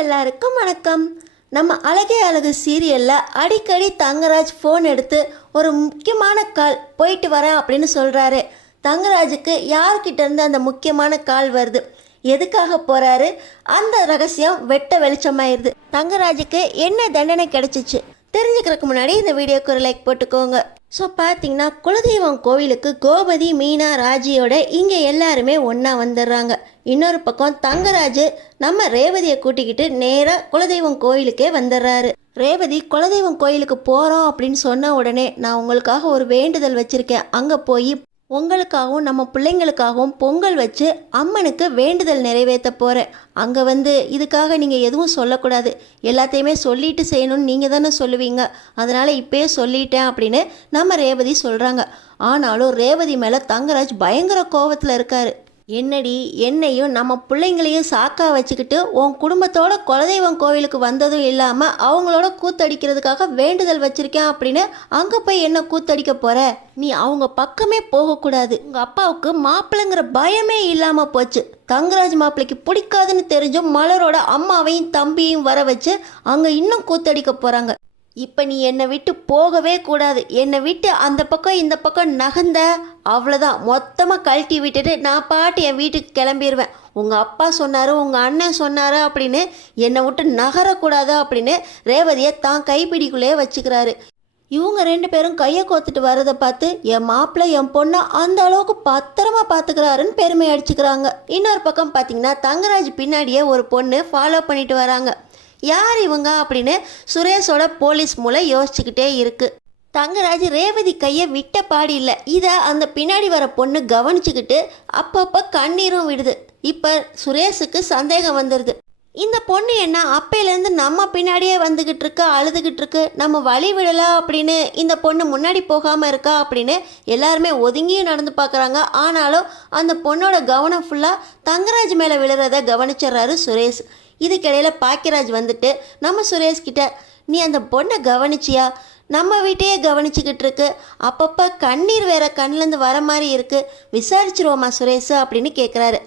எல்லாருக்கும் வணக்கம். நம்ம அழகே அழகு சீரியலில் அடிக்கடி தங்கராஜ் ஃபோன் எடுத்து ஒரு முக்கியமான கால் போயிட்டு வரேன் அப்படின்னு சொல்கிறாரு. தங்கராஜுக்கு யார்கிட்ட இருந்து அந்த முக்கியமான கால் வருது, எதுக்காக போகிறாரு, அந்த ரகசியம் வெட்ட வெளிச்சமாயிருது. தங்கராஜுக்கு என்ன தண்டனை கிடைச்சிச்சு தெரிஞ்சுக்கிறதுக்கு முன்னாடி இந்த வீடியோக்கு ஒரு லைக் போட்டுக்கோங்க. ஸோ பார்த்தீங்கன்னா குலதெய்வம் கோவிலுக்கு கோமதி, மீனா, ராஜியோட இங்கே எல்லாருமே ஒன்றா வந்துடுறாங்க. இன்னொரு பக்கம் தங்கராஜ் நம்ம ரேவதியை கூட்டிக்கிட்டு நேராக குலதெய்வம் கோயிலுக்கே வந்துடுறாரு. ரேவதி குலதெய்வம் கோயிலுக்கு போகிறோம் அப்படின்னு சொன்ன உடனே நான் உங்களுக்காக ஒரு வேண்டுதல் வச்சுருக்கேன், அங்கே போய் உங்களுக்காகவும் நம்ம பிள்ளைங்களுக்காகவும் பொங்கல் வச்சு அம்மனுக்கு வேண்டுதல் நிறைவேற்ற போகிறேன். அங்கே வந்து இதுக்காக நீங்கள் எதுவும் சொல்லக்கூடாது, எல்லாத்தையுமே சொல்லிட்டு செய்யணும்னு நீங்கள் தானே சொல்லுவீங்க, அதனால் இப்போயே சொல்லிட்டேன் அப்படின்னு நம்ம ரேவதி சொல்கிறாங்க. ஆனாலும் ரேவதி மேலே தங்கராஜ் பயங்கர கோபத்தில் இருக்கார். என்னடி என்னையும் நம்ம பிள்ளைங்களையும் சாக்கா வச்சுக்கிட்டு உன் குடும்பத்தோட குலதெய்வம் கோவிலுக்கு வந்ததும் இல்லாமல் அவங்களோட கூத்தடிக்கிறதுக்காக வேண்டுதல் வச்சிருக்கேன் அப்படின்னு அங்கே போய் என்ன கூத்தடிக்க போற? நீ அவங்க பக்கமே போகக்கூடாது. உங்கள் அப்பாவுக்கு மாப்பிள்ளைங்கிற பயமே இல்லாமல் போச்சு. தங்கராஜ் மாப்பிள்ளைக்கு பிடிக்காதுன்னு தெரிஞ்சும் மலரோட அம்மாவையும் தம்பியும் வர வச்சு அங்கே இன்னும் கூத்தடிக்க போகிறாங்க. இப்போ நீ என்னை விட்டு போகவே கூடாது. என்னை விட்டு அந்த பக்கம் இந்த பக்கம் நகர்ந்த அவ்வளோதான், மொத்தமாக கழட்டி விட்டுட்டு நான் பாட்டு என் வீட்டுக்கு கிளம்பிடுவேன். உங்கள் அப்பா சொன்னார், உங்கள் அண்ணன் சொன்னார் அப்படின்னு என்னை விட்டு நகரக்கூடாது அப்படின்னு ரேவதியை தான் கைப்பிடிக்குள்ளேயே வச்சுக்கிறாரு. இவங்க ரெண்டு பேரும் கையை கோத்துட்டு வர்றதை பார்த்து என் மாப்பிள்ளை என் பொண்ணை அந்த அளவுக்கு பத்திரமா பார்த்துக்கிறாருன்னு பெருமை அடிச்சுக்கிறாங்க. இன்னொரு பக்கம் பார்த்தீங்கன்னா தங்கராஜ் பின்னாடியே ஒரு பொண்ணு ஃபாலோ பண்ணிட்டு வராங்க. யார் இவங்க அப்படின்னு சுரேஷோட போலீஸ் மூலம் யோசிச்சுக்கிட்டே இருக்கு. தங்கராஜ் ரேவதி கையை விட்ட பாடி இல்லை. இதை அந்த பின்னாடி வர பொண்ணு கவனிச்சுக்கிட்டு அப்பப்போ கண்ணீரும் விடுது. இப்போ சுரேஷுக்கு சந்தேகம் வந்துடுது, இந்த பொண்ணு என்ன அப்பையிலேருந்து நம்ம பின்னாடியே வந்துக்கிட்டு இருக்கா, அழுதுகிட்டு இருக்கு, நம்ம வழி விடலாம் அப்படின்னு இந்த பொண்ணு முன்னாடி போகாமல் இருக்கா அப்படின்னு எல்லாருமே ஒதுங்கியும் நடந்து பார்க்குறாங்க. ஆனாலும் அந்த பொண்ணோட கவனம் ஃபுல்லாக தங்கராஜ் மேலே விழுறத கவனிச்சிட்றாரு சுரேஷ். இதுக்கிடையில் பாக்கியராஜ் வந்துட்டு நம்ம சுரேஷ்கிட்ட, நீ அந்த பொண்ணை கவனிச்சியா, நம்ம வீட்டையே கவனிச்சுக்கிட்டு இருக்கு, அப்பப்போ கண்ணீர் வேற கண்ணிலேருந்து வர மாதிரி இருக்குது, விசாரிச்சிருவோமா சுரேஷ் அப்படின்னு கேட்குறாரு.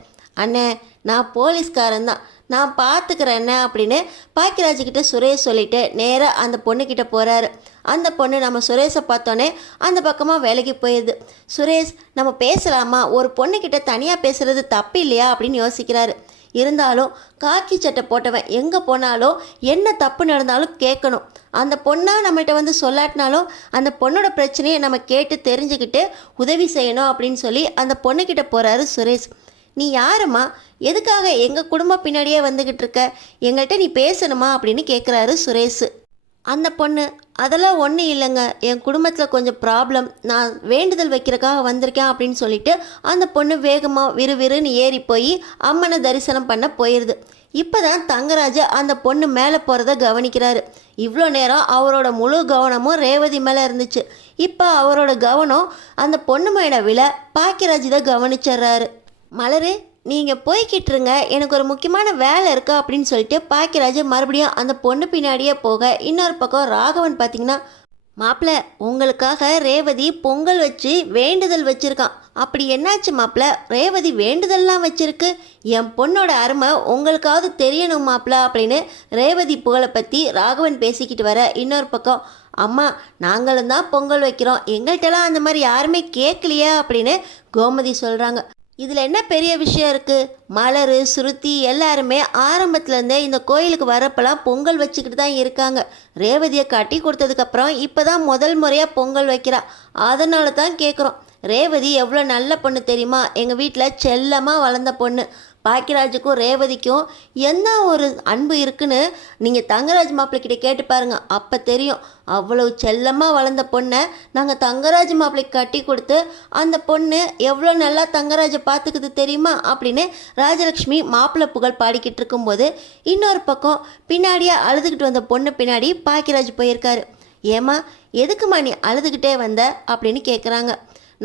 அண்ணே நான் போலீஸ்காரன் தான், நான் பார்த்துக்கிறேன் என்ன அப்படின்னு பாக்கியராஜ்கிட்ட சுரேஷ் சொல்லிவிட்டு நேராக அந்த பொண்ணுக்கிட்ட போகிறாரு. அந்த பொண்ணு நம்ம சுரேஷை பார்த்தோன்னே அந்த பக்கமாக வேலைக்கு போயிடுது. சுரேஷ் நம்ம பேசலாமா, ஒரு பொண்ணுக்கிட்ட தனியாக பேசுகிறது தப்பு இல்லையா அப்படின்னு யோசிக்கிறாரு. இருந்தாலும் காக்கி சட்டை போட்டவன் எங்கே போனாலும் என்ன தப்பு நடந்தாலும் கேட்கணும். அந்த பொண்ணாக நம்மகிட்ட வந்து சொல்லாட்டினாலும் அந்த பொண்ணோட பிரச்சனையை நம்ம கேட்டு தெரிஞ்சுக்கிட்டு உதவி செய்யணும் அப்படின்னு சொல்லி அந்த பொண்ணுக்கிட்ட போகிறாரு சுரேஷ். நீ யாருமா, எதுக்காக எங்கள் குடும்பம் பின்னாடியே வந்துக்கிட்டு இருக்க, எங்கள்கிட்ட நீ பேசணுமா அப்படின்னு கேட்குறாரு சுரேஷ். அந்த பொண்ணு, அதெல்லாம் ஒன்றும் இல்லைங்க, என் குடும்பத்தில் கொஞ்சம் ப்ராப்ளம், நான் வேண்டுதல் வைக்கிறதுக்காக வந்திருக்கேன் அப்படின்னு சொல்லிட்டு அந்த பொண்ணு வேகமாக விறுவிறுன்னு ஏறி போய் அம்மனை தரிசனம் பண்ண போயிடுது. இப்போ தான் தங்கராஜ் அந்த பொண்ணு மேலே போகிறத கவனிக்கிறாரு. இவ்வளோ நேரம் அவரோட முழு கவனமும் ரேவதி மேலே இருந்துச்சு. இப்போ அவரோட கவனம் அந்த பொண்ணு மேலே விழ பாக்கியராஜ் தான் கவனிச்சிட்றாரு. மலரு நீங்கள் போய்கிட்டுருங்க, எனக்கு ஒரு முக்கியமான வேலை இருக்கா அப்படின்னு சொல்லிட்டு பாக்கியராஜ் மறுபடியும் அந்த பொண்ணு பின்னாடியே போக, இன்னொரு பக்கம் ராகவன் பார்த்திங்கன்னா, மாப்பிள்ளை உங்களுக்காக ரேவதி பொங்கல் வச்சு வேண்டுதல் வச்சுருக்கான், அப்படி என்னாச்சு மாப்பிள்ளை, ரேவதி வேண்டுதல்லாம் வச்சுருக்கு, என் பொண்ணோட அருமை உங்களுக்காவது தெரியணும் மாப்பிள்ளை அப்படின்னு ரேவதி புகழை பற்றி ராகவன் பேசிக்கிட்டு வர, இன்னொரு பக்கம் அம்மா நாங்களும் தான் பொங்கல் வைக்கிறோம், எங்கள்கிட்டலாம் அந்த மாதிரி யாருமே கேட்கலையா அப்படின்னு கோமதி சொல்கிறாங்க. இதில் என்ன பெரிய விஷயம் இருக்குது, மலர் சுருத்தி எல்லாருமே ஆரம்பத்துலேருந்தே இந்த கோயிலுக்கு வரப்பெல்லாம் பொங்கல் வச்சுக்கிட்டு தான் இருக்காங்க. ரேவதியை கட்டி கொடுத்ததுக்கப்புறம் இப்போ தான் முதல் முறையாக பொங்கல் வைக்கிறா, அதனால தான் கேட்குறோம். ரேவதி எவ்வளோ நல்ல பொண்ணு தெரியுமா, எங்கள் வீட்டில் செல்லமாக வளர்ந்த பொண்ணு. பாக்கியராஜுக்கும் ரேவதிக்கும் என்ன ஒரு அன்பு இருக்குன்னு நீங்கள் தங்கராஜ் மாப்பிள்ளைக்கிட்ட கேட்டு பாருங்கள், அப்போ தெரியும். அவ்வளோ செல்லமாக வளர்ந்த பொண்ணை நாங்கள் தங்கராஜ் மாப்பிள்ளைக்கு கட்டி கொடுத்து அந்த பொண்ணு எவ்வளோ நல்லா தங்கராஜை பார்த்துக்குது தெரியுமா அப்படின்னு ராஜலக்ஷ்மி மாப்பிள்ளை புகழ் பாடிக்கிட்டு இருக்கும்போது இன்னொரு பக்கம் பின்னாடியே அழுதுகிட்டு வந்த பொண்ணு பின்னாடி பாக்கியராஜ் போயிருக்காரு. ஏமா எதுக்குமா நீ அழுதுகிட்டே வந்த அப்படின்னு கேட்குறாங்க.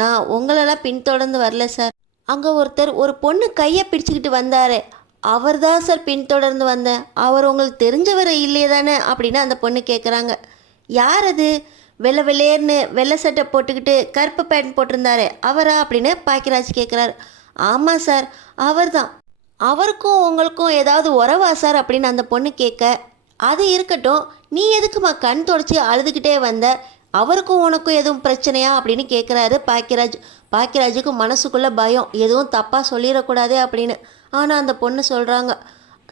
நான் உங்களெல்லாம் பின்தொடர்ந்து வரல சார், அங்கே ஒருத்தர் ஒரு பொண்ணு கையை பிடிச்சிக்கிட்டு வந்தார், அவர் தான் சார் பின்தொடர்ந்து வந்தேன், அவர் உங்களுக்கு தெரிஞ்சவர் இல்லையே தானே அப்படின்னு அந்த பொண்ணு கேட்குறாங்க. யார் அது, வெள்ளை வெள்ளையர்னு வெள்ளை சட்டை போட்டுக்கிட்டு கருப்பு பேண்ட் போட்டிருந்தாரு அவரா அப்படின்னு பாக்கியராஜ் கேட்குறாரு. ஆமாம் சார் அவர் தான். அவருக்கும் உங்களுக்கும் ஏதாவது உறவா சார் அப்படின்னு அந்த பொண்ணு கேட்க, அது இருக்கட்டும், நீ எதுக்குமா கண் தொடச்சி அழுதுகிட்டே வந்த, அவருக்கும் உனக்கும் எதுவும் பிரச்சனையா அப்படின்னு கேட்குறாரு பாக்கியராஜ். பாக்கியராஜுக்கு மனசுக்குள்ளே பயம், எதுவும் தப்பாக சொல்லிடக்கூடாது அப்படின்னு. ஆனால் அந்த பொண்ணு சொல்கிறாங்க,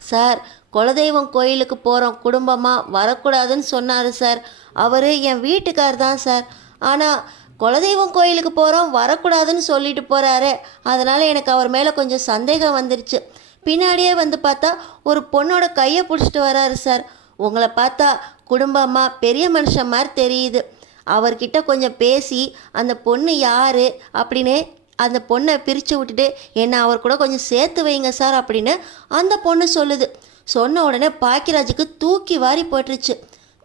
சார் குலதெய்வம் கோயிலுக்கு போகிறோம் குடும்பமாக, வரக்கூடாதுன்னு சொன்னார் சார். அவர் என் வீட்டுக்கார் தான் சார். ஆனால் குலதெய்வம் கோயிலுக்கு போகிறோம் வரக்கூடாதுன்னு சொல்லிட்டு போகிறாரு. அதனால் எனக்கு அவர் மேலே கொஞ்சம் சந்தேகம் வந்துருச்சு. பின்னாடியே வந்து பார்த்தா ஒரு பொண்ணோட கையை பிடிச்சிட்டு வராரு சார். உங்களை பார்த்தா குடும்பமாக பெரிய மனுஷன் மாதிரி தெரியுது. அவர்கிட்ட கொஞ்சம் பேசி அந்த பொண்ணு யார் அப்படின்னு அந்த பொண்ணை பிரித்து விட்டுட்டு என்னை அவர் கூட கொஞ்சம் சேர்த்து வைங்க சார் அப்படின்னு அந்த பொண்ணு சொல்லுது. சொன்ன உடனே பாக்கியராஜுக்கு தூக்கி வாரி போட்டுருச்சு.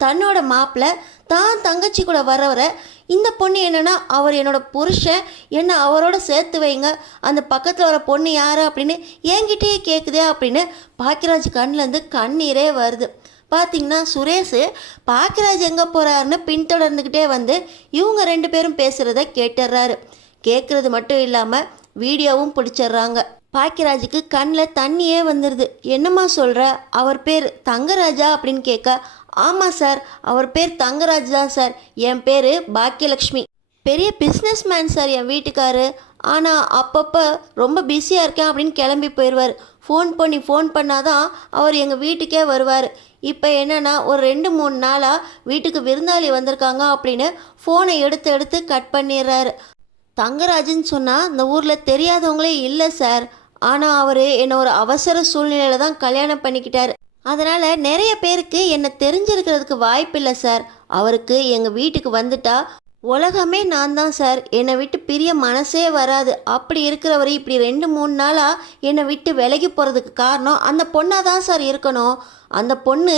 தன்னோட மாப்பிள்ளை தான் தங்கச்சி கூட வரவரை இந்த பொண்ணு என்னென்னா அவர் என்னோட புருஷன், என்னை அவரோட சேர்த்து வைங்க, அந்த பக்கத்தில் வர பொண்ணு யார் அப்படின்னு என்கிட்டயே கேட்குதே அப்படின்னு பாக்கியராஜ் கண்ணிலேருந்து கண்ணீரே வருது. பார்த்திங்கன்னா சுரேஷ் பாக்கியராஜ் எங்கே போகிறாருன்னு பின்தொடர்ந்துக்கிட்டே வந்து இவங்க 2 பேரும் பேசுகிறத கேட்டுடுறாரு. கேட்குறது மட்டும் இல்லாமல் வீடியோவும் பிடிச்சிடுறாங்க. பாக்கியராஜுக்கு கண்ணில் தண்ணியே வந்துடுது. என்னம்மா சொல்கிற, அவர் பேர் தங்கராஜா அப்படின்னு கேட்க, ஆமாம் சார், அவர் பேர் தங்கராஜ் தான் சார். என் பேர் பாக்கியலக்ஷ்மி. பெரிய பிஸ்னஸ் மேன் சார் என் வீட்டுக்காரு. ஆனால் அப்பப்போ ரொம்ப பிஸியாக இருக்கேன் அப்படின்னு கிளம்பி போயிடுவார். ஃபோன் பண்ணாதான் அவர் எங்கள் வீட்டுக்கே வருவார். இப்போ என்னென்னா ஒரு 2-3 நாளாக வீட்டுக்கு விருந்தாளி வந்திருக்காங்க அப்படின்னு ஃபோனை எடுத்து கட் பண்ணிடுறாரு. தங்கராஜுன்னு சொன்னால் இந்த ஊரில் தெரியாதவங்களே இல்லை சார். ஆனால் அவர் என்னை ஒரு அவசர சூழ்நிலையில் தான் கல்யாணம் பண்ணிக்கிட்டார். அதனால் நிறைய பேருக்கு என்னை தெரிஞ்சிருக்கிறதுக்கு வாய்ப்பில்லை சார். அவருக்கு எங்கள் வீட்டுக்கு வந்துட்டா உலகமே நான் தான் சார். என்னை விட்டு பிரிய மனசே வராது. அப்படி இருக்கிறவர் இப்படி 2-3 நாளாக என்னை விட்டு விலகி போகிறதுக்கு காரணம் அந்த பொண்ணாக தான் சார் இருக்கணும். அந்த பொண்ணு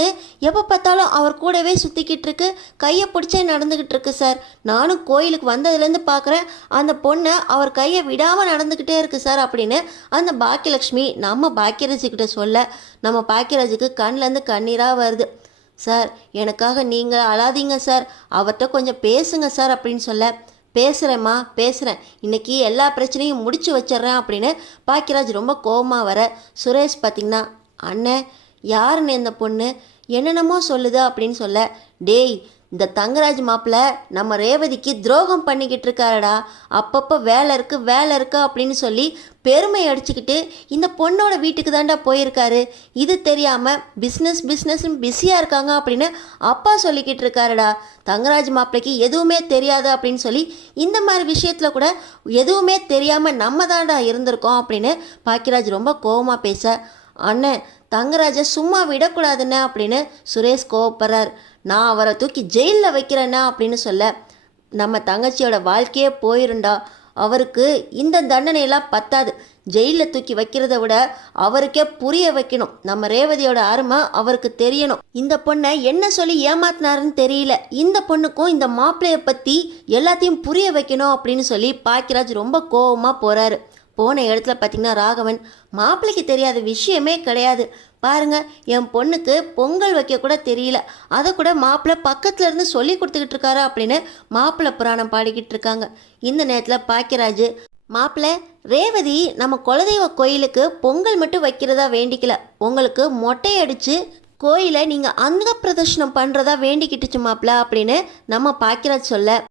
எப்போ பார்த்தாலும் அவர் கூடவே சுற்றிக்கிட்டு இருக்கு, கையை பிடிச்சே நடந்துக்கிட்டு இருக்கு சார். நானும் கோயிலுக்கு வந்ததுலேருந்து பார்க்குறேன், அந்த பொண்ணை அவர் கையை விடாமல் நடந்துக்கிட்டே இருக்குது சார் அப்படின்னு அந்த பாக்கியலக்ஷ்மி நம்ம பாக்கியராஜுக்கிட்ட சொல்ல, நம்ம பாக்கியராஜுக்கு கண்ணிலேருந்து கண்ணீராக வருது. சார் எனக்காக நீங்கள் அழாதீங்க சார், அவர்கிட்ட கொஞ்சம் பேசுங்க சார் அப்படின்னு சொல்ல, பேசுகிறேம்மா பேசுகிறேன், இன்றைக்கி எல்லா பிரச்சனையும் முடிச்சு வச்சிட்றேன் அப்படின்னு பாக்கியராஜ் ரொம்ப கோபமாக வர, சுரேஷ் பார்த்திங்கன்னா, அண்ணன் யாருன்னு இந்த பொண்ணு என்னென்னமோ சொல்லுது அப்படின்னு சொல்ல, டேய் இந்த தங்கராஜ் மாப்பிள்ளை நம்ம ரேவதிக்கு துரோகம் பண்ணிக்கிட்டு இருக்காரடா. அப்பப்போ வேலை இருக்குது அப்படின்னு சொல்லி பெருமை அடிச்சுக்கிட்டு இந்த பொண்ணோட வீட்டுக்கு தாண்டா போயிருக்காரு. இது தெரியாமல் பிஸ்னஸ்னு பிஸியாக இருக்காங்க அப்படின்னு அப்பா சொல்லிக்கிட்டு இருக்காருடா. தங்கராஜ் மாப்பிள்ளைக்கு எதுவுமே தெரியாது அப்படின்னு சொல்லி இந்த மாதிரி விஷயத்தில் கூட எதுவுமே தெரியாமல் நம்ம தாண்டா இருந்திருக்கோம் அப்படின்னு பாக்கியராஜ் ரொம்ப கோபமாக பேச, அண்ணன் தங்கராஜை சும்மா விடக்கூடாதுண்ணே அப்படின்னு சுரேஷ் கோவப்படுறார். நான் அவரை தூக்கி ஜெயிலில் வைக்கிறேன்னா அப்படின்னு சொல்ல, நம்ம தங்கச்சியோட வாழ்க்கையே போயிருண்டா. அவருக்கு இந்த தண்டனையெல்லாம் பத்தாது. ஜெயிலில் தூக்கி வைக்கிறத விட அவருக்கே புரிய வைக்கணும். நம்ம ரேவதியோட அருமை அவருக்கு தெரியணும். இந்த பொண்ணை என்ன சொல்லி ஏமாத்தினாருன்னு தெரியல. இந்த பொண்ணுக்கும் இந்த மாப்பிள்ளையை பற்றி எல்லாத்தையும் புரிய வைக்கணும் அப்படின்னு சொல்லி பாக்கியராஜ் ரொம்ப கோபமாக போகிறாரு. போன இடத்துல பார்த்திங்கன்னா ராகவன், மாப்பிள்ளைக்கு தெரியாத விஷயமே கிடையாது பாருங்க, என் பொண்ணுக்கு பொங்கல் வைக்க கூட தெரியல, அதை கூட மாப்பிள்ளை பக்கத்துல இருந்து சொல்லி கொடுத்துக்கிட்டு இருக்காரு அப்படின்னு மாப்பிள்ளை புராணம் பாடிக்கிட்டு இருக்காங்க. இந்த நேரத்தில் பாக்கியராஜ், மாப்பிள்ளை ரேவதி நம்ம குலதெய்வ கோயிலுக்கு பொங்கல் மட்டும் வைக்கிறதா வேண்டிக்கல, உங்களுக்கு மொட்டை அடித்து கோயிலை நீங்கள் அங்க பிரதர்ஷனம் பண்ணுறதா வேண்டிக்கிட்டுச்சு மாப்பிள்ளை அப்படின்னு நம்ம பாக்கியராஜ் சொல்ல,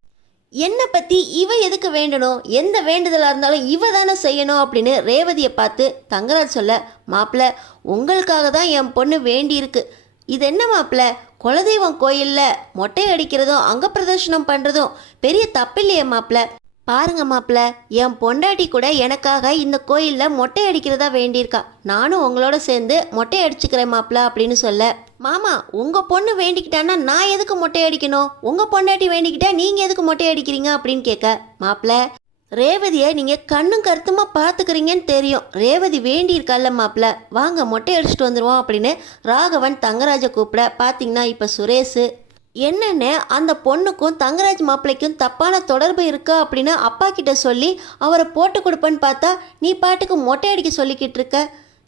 என்னை பற்றி இவ எதுக்கு வேண்டணும், எந்த வேண்டுதலாக இருந்தாலும் இவ தானே செய்யணும் அப்படின்னு ரேவதியை பார்த்து தங்கராஜ் சொல்ல, மாப்பிள்ளை உங்களுக்காக தான் என் பொண்ணு வேண்டியிருக்கு. இது என்ன மாப்பிள்ளை, குலதெய்வம் கோயிலில் மொட்டை அடிக்கிறதும் அங்க பிரதர்ஷனம் பண்ணுறதும் பெரிய தப்பில்லையே மாப்பிள்ளை. பாருங்க மாப்பிள்ளை, என் பொண்டாட்டி கூட எனக்காக இந்த கோயிலில் மொட்டை அடிக்கிறதா வேண்டியிருக்கா. நானும் உங்களோட சேர்ந்து மொட்டை அடிச்சுக்கிறேன் மாப்பிள்ளை அப்படின்னு சொல்ல, மாமா உங்கள் பொண்ணு வேண்டிக்கிட்டான்னா நான் எதுக்கு மொட்டை அடிக்கணும், உங்கள் பொண்டாட்டி வேண்டிக்கிட்டா நீங்கள் எதுக்கு மொட்டை அடிக்கிறீங்க அப்படின்னு கேட்க, மாப்பிள்ளை ரேவதியை நீங்கள் கண்ணும் கருத்துமாக பார்த்துக்கிறீங்கன்னு தெரியும், ரேவதி வேண்டியிருக்கல்ல மாப்பிள்ளை, வாங்க மொட்டை அடிச்சுட்டு வந்துடுவோம் அப்படின்னு ராகவன் தங்கராஜை கூப்பிட, பார்த்தீங்கன்னா இப்போ சுரேஷ் என்னென்ன அந்த பொண்ணுக்கும் தங்கராஜ் மாப்பிள்ளைக்கும் தப்பான தொடர்பு இருக்கா அப்படின்னு அப்பா கிட்ட சொல்லி அவரை போட்டு கொடுப்பேன்னு பார்த்தா நீ பாட்டுக்கு மொட்டை அடிக்க சொல்லிக்கிட்டு இருக்க.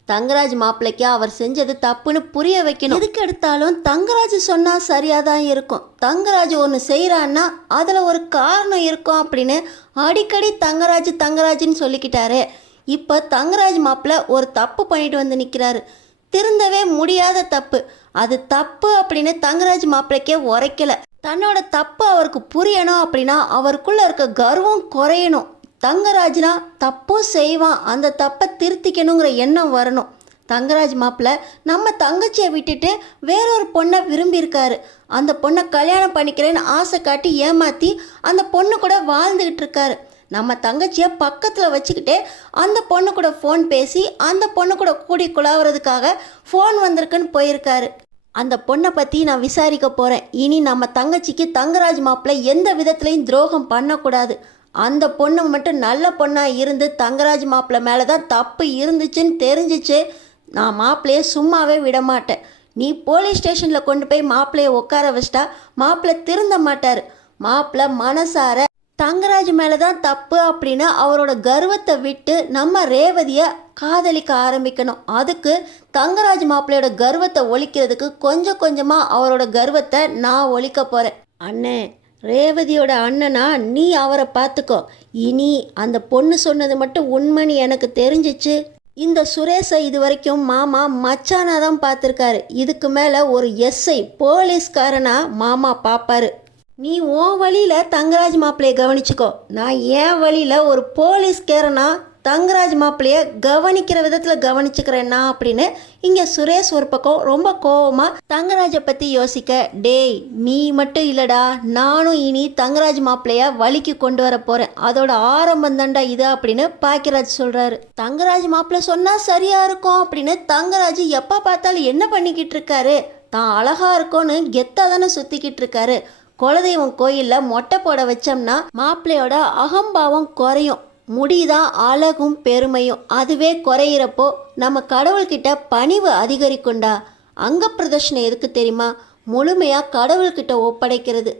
தங்கராஜ் மாப்பிள்ளைக்கு அவர் செஞ்சது தப்புன்னு புரிய வைக்கணும். எதுக்கு எடுத்தாலும் தங்கராஜ் சொன்னால் சரியாக தான் இருக்கும். தங்கராஜ் ஒன்று செய்கிறான்னா அதில் ஒரு காரணம் இருக்கும் அப்படின்னு அடிக்கடி தங்கராஜ்னு சொல்லிக்கிட்டாரு. இப்போ தங்கராஜ் மாப்பிள்ள ஒரு தப்பு பண்ணிட்டு வந்து நிற்கிறாரு. திருந்தவே முடியாத தப்பு. அது தப்பு அப்படின்னு தங்கராஜ் மாப்பிள்ளைக்கே உரைக்கல. தன்னோட தப்பு அவருக்கு புரியணும் அப்படின்னா அவருக்குள்ள இருக்க கர்வம் குறையணும். தங்கராஜ்னா தப்பும் செய்வான், அந்த தப்பை திருத்திக்கணுங்கிற எண்ணம் வரணும். தங்கராஜ் மாப்பிள்ள நம்ம தங்கச்சியை விட்டுட்டு வேறொரு பொண்ணை விரும்பியிருக்காரு. அந்த பொண்ணை கல்யாணம் பண்ணிக்கிறேன்னு ஆசை காட்டி ஏமாற்றி அந்த பொண்ணு கூட வாழ்ந்துக்கிட்டு இருக்காரு. நம்ம தங்கச்சியை பக்கத்தில் வச்சுக்கிட்டே அந்த பொண்ணு கூட ஃபோன் பேசி அந்த பொண்ணு கூட கூடி குழாவுறதுக்காக ஃபோன் வந்திருக்குன்னு போயிருக்காரு. அந்த பொண்ணை பற்றி நான் விசாரிக்க போகிறேன். இனி நம்ம தங்கச்சிக்கு தங்கராஜ் மாப்பிள்ளை எந்த விதத்துலையும் துரோகம் பண்ணக்கூடாது. அந்த பொண்ணு மட்டும் நல்ல பொண்ணாக இருந்து தங்கராஜ் மாப்பிள்ளை மேலே தான் தப்பு இருந்துச்சுன்னு தெரிஞ்சிச்சு, நான் மாப்பிள்ளையை சும்மாவே விட மாட்டேன். நீ போலீஸ் ஸ்டேஷனில் கொண்டு போய் மாப்பிள்ளையை உட்கார வச்சிட்டா மாப்பிள்ளை திருந்த மாட்டார். மாப்பிள்ளை மனசார தங்கராஜ் மேலே தான் தப்பு அப்படின்னு அவரோட கர்வத்தை விட்டு நம்ம ரேவதியை காதலிக்க ஆரம்பிக்கணும். அதுக்கு தங்கராஜ் மாப்பிள்ளையோட கர்வத்தை ஒழிக்கிறதுக்கு கொஞ்சம் கொஞ்சமாக அவரோட கர்வத்தை நான் ஒழிக்க போகிறேன். அண்ணே, ரேவதியோட அண்ணனா நீ அவரை பார்த்துக்கோ. இனி அந்த பொண்ணு சொன்னது மட்டும் உண்மைன்னு எனக்கு தெரிஞ்சிச்சு. இந்த சுரேஷை இது வரைக்கும் மாமா மச்சானா தான் பார்த்துருக்காரு. இதுக்கு மேலே ஒரு எஸ்ஐ போலீஸ்காரனா மாமா பார்ப்பாரு. நீ உன் வழியில் தங்கராஜ் மாப்பிள்ளையை கவனிச்சுக்கோ. நான் என் வழியில் ஒரு போலீஸ்காரனா தங்கராஜ் மாப்பிள்ளையை கவனிக்கிற விதத்தில் கவனிச்சுக்கிறேன்னா அப்படின்னு இங்கே சுரேஷ் ஒரு பக்கம் ரொம்ப கோவமாக தங்கராஜை பற்றி யோசிக்க, டேய் நீ மட்டும் இல்லைடா, நானும் இனி தங்கராஜ் மாப்பிள்ளைய வழிக்கு கொண்டு வர போகிறேன். அதோட ஆரம்பம் தாண்டா இது அப்படின்னு பாக்கியராஜ் சொல்கிறாரு. தங்கராஜ் மாப்பிள்ளை சொன்னால் சரியாக இருக்கும் அப்படின்னு தங்கராஜ் எப்போ பார்த்தாலும் என்ன பண்ணிக்கிட்டு இருக்காரு? தான் அழகாக இருக்கோன்னு கெத்தாக தானே சுற்றிக்கிட்டு இருக்காரு. குலதெய்வம் கோயிலில் மொட்டை போட வச்சோம்னா மாப்பிள்ளையோட அகம்பாவம் குறையும். முடிதான் அழகும் பெருமையும். அதுவே குறையிறப்போ நம்ம கடவுள்கிட்ட பணிவு அதிகரிக்கும்டா. அங்க பிரதர்ஷனம் எதுக்கு தெரியுமா? முழுமையாக கடவுள்கிட்ட ஒப்படைக்கிறது.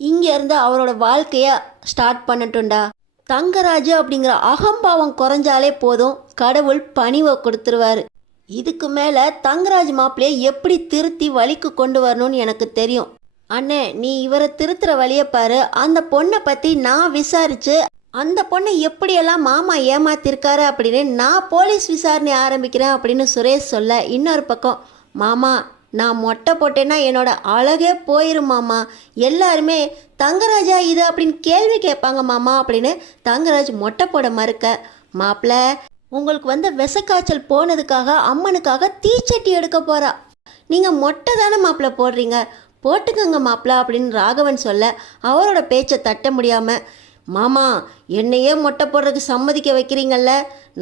இங்கேருந்து அவரோட வாழ்க்கையை ஸ்டார்ட் பண்ணட்டும்டா. தங்கராஜு அப்படிங்கிற அகம்பாவம் குறைஞ்சாலே போதும், கடவுள் பணிவை கொடுத்துருவாரு. இதுக்கு மேலே தங்கராஜ் மாப்பிள்ளையை எப்படி திருத்தி வழிக்கு கொண்டு வரணும்னு எனக்கு தெரியும். அண்ணே, நீ இவரை திருத்துற வழியை பாரு. அந்த பொண்ணை பற்றி நான் விசாரித்து அந்த பொண்ணை எப்படியெல்லாம் மாமா ஏமாத்திருக்காரு அப்படின்னு நான் போலீஸ் விசாரணை ஆரம்பிக்கிறேன் அப்படின்னு சுரேஷ் சொல்ல, இன்னொரு பக்கம் மாமா நான் மொட்டை போட்டேன்னா என்னோட அழகே போயிரும் மாமா, எல்லாருமே தங்கராஜா இது அப்படின்னு கேள்வி கேட்பாங்க மாமா அப்படின்னு தங்கராஜ் மொட்டை போட மறுக்க, மாப்பிள்ள உங்களுக்கு வந்த விஷக்காய்ச்சல் போனதுக்காக அம்மனுக்காக தீச்சட்டி எடுக்க போகிறா, நீங்கள் மொட்டை தானே மாப்பிள்ள போடுறீங்க, போட்டுக்கங்க மாப்பிள்ள அப்படின்னு ராகவன் சொல்ல, அவரோட பேச்சை தட்ட முடியாமல், மாமா என்னையே மொட்டை போடுறதுக்கு சம்மதிக்க வைக்கிறீங்கல்ல,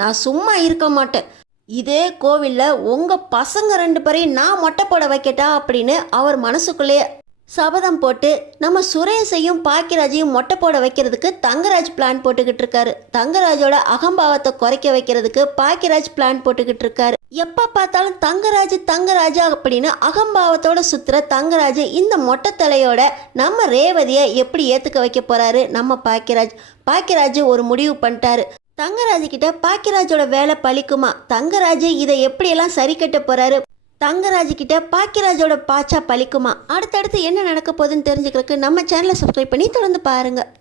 நான் சும்மா இருக்க மாட்டேன். இதே கோவிலில் உங்கள் பசங்க 2 பேரையும் நான் மொட்டை போட வைக்கட்டா அப்படின்னு அவர் மனசுக்குள்ளேயே சபதம் போட்டு நம்ம சுரேஷையும் பாக்கியராஜையும் மொட்டை போட வைக்கிறதுக்கு தங்கராஜ் பிளான் போட்டுக்கிட்டு இருக்காரு. தங்கராஜோட அகம்பாவத்தை குறைக்க வைக்கிறதுக்கு பாக்கியராஜ் பிளான் போட்டுக்கிட்டு இருக்காரு. எப்போ பார்த்தாலும் தங்கராஜா அப்படின்னு அகம்பாவத்தோட சுற்றுற தங்கராஜ் இந்த மொட்டை தலையோட நம்ம ரேவதியை எப்படி ஏற்றுக்க வைக்க போகிறாரு நம்ம பாக்கியராஜ் ஒரு முடிவு பண்ணிட்டாரு. தங்கராஜ் கிட்ட பாக்கியராஜோட வேலை பழிக்குமா? தங்கராஜ் இதை எப்படியெல்லாம் சரி கட்ட போகிறாரு? தங்கராஜ் கிட்ட பாக்கியராஜோட பாச்சா பழிக்குமா? அடுத்தடுத்து என்ன நடக்க போகுதுன்னு தெரிஞ்சுக்கிறதுக்கு நம்ம சேனலை சப்ஸ்கிரைப் பண்ணி தொடர்ந்து பாருங்கள்.